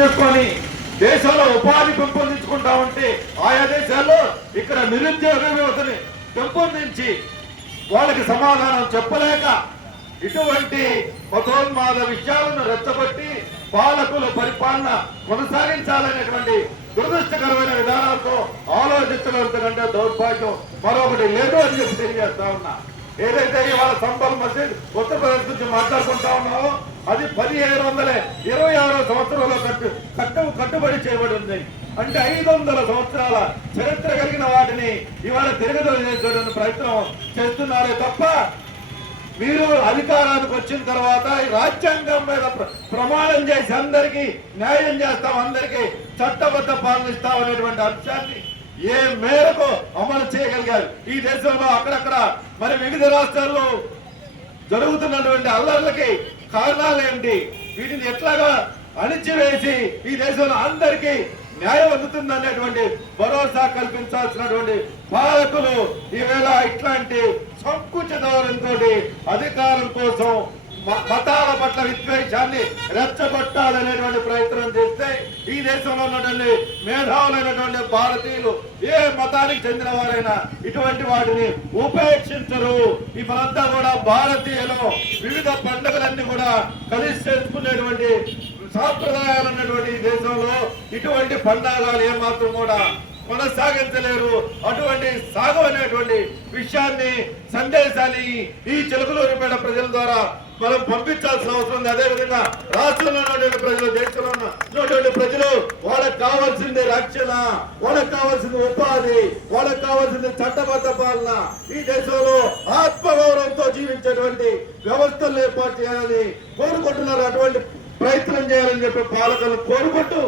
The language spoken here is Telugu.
చేసుకొని దేశంలో ఉపాధి పెంపొందించుకుంటా ఉంటే ఆయా దేశాల్లో ఇక్కడ నిరుద్యోగ వ్యవస్థని పెంపొందించి వాళ్ళకి సమాధానం చెప్పలేక ఇటువంటి మతోన్మాద విషయాలను రెచ్చగొట్టి పాలకుల పరిపాలన కొనసాగించాలనేటువంటి దురదృష్టకరమైన విధానాలతో ఆలోచించడం కంటే దౌర్భాగ్యం మరొకటి లేదు అని చెప్పి తెలియజేస్తా ఉన్నా. ఏదైతే ఇవాళ సంబల్ మసీద్ ఉత్తరప్రదేశ్ గురించి మాట్లాడుకుంటా ఉన్నామో అది పదిహేడు వందల. ఇరవై ఆరో సంవత్సరంలో కట్టు కట్టు కట్టుబడి చేయబడి ఉంది అంటే ఐదు వందల సంవత్సరాల చరిత్ర కలిగిన వాటిని ఇవాళ తిరగదలు చేసేటువంటి ప్రయత్నం చేస్తున్నారే తప్ప మీరు అధికారానికి వచ్చిన తర్వాత రాజ్యాంగం మీద ప్రమాణం చేసి అందరికీ న్యాయం చేస్తాం అందరికీ చట్టబద్ధ పాలనిస్తాం అనేటువంటి అంశాన్ని ఏ మేరకు అమలు చేయగలిగారు? ఈ దేశంలో అక్కడక్కడ మరి వివిధ రాష్ట్రాల్లో జరుగుతున్నటువంటి అల్లర్లకి కారణాలు ఏంటి వీటిని ఎట్లాగా అణిచివేసి ఈ దేశంలో అందరికీ న్యాయం అందుతుంది అనేటువంటి భరోసా కల్పించాల్సినటువంటి పాలకులు ఈవేళ ఇట్లాంటి సంకుచితవరంతో అధికారం కోసం మతాల పట్ల విద్వేషాన్ని రెచ్చగొట్టాలనేటువంటి ప్రయత్నం చేసి ఈ దేశంలో ఉన్నటువంటి మేధావులైనటువంటి భారతీయులు ఏ మతానికి చెందిన వారైనా ఇటువంటి వాటిని ఉపేక్షించరు. ఈ కూడా భారతీయులు వివిధ పండుగలన్నీ కూడా కలిసి చేసుకునేటువంటి సాంప్రదాయాలు ఉన్నటువంటి ఈ దేశంలో ఇటువంటి పండుగలు ఏమాత్రం కూడా కొనసాగించలేరు. అటువంటి సాగు అనేటువంటి విషయాన్ని సందేశాన్ని ఈ చిలుకలూరిపేట ప్రజల ద్వారా మనం పంపించాల్సిన అవసరం ఉంది. అదేవిధంగా రాష్ట్రంలో ఉన్నటువంటి ప్రజలు దేశంలో ఉన్నటువంటి ప్రజలు వాళ్ళకి కావాల్సింది రక్షణ వాళ్ళకి కావాల్సింది ఉపాధి వాళ్ళకి కావాల్సింది చట్టబద్ధ పాలన. ఈ దేశంలో ఆత్మగౌరవంతో జీవించేటువంటి వ్యవస్థలు ఏర్పాటు చేయాలని కోరుకుంటున్నారు. అటువంటి ప్రయత్నం చేయాలని చెప్పి పాలకులు కోరుకుంటూ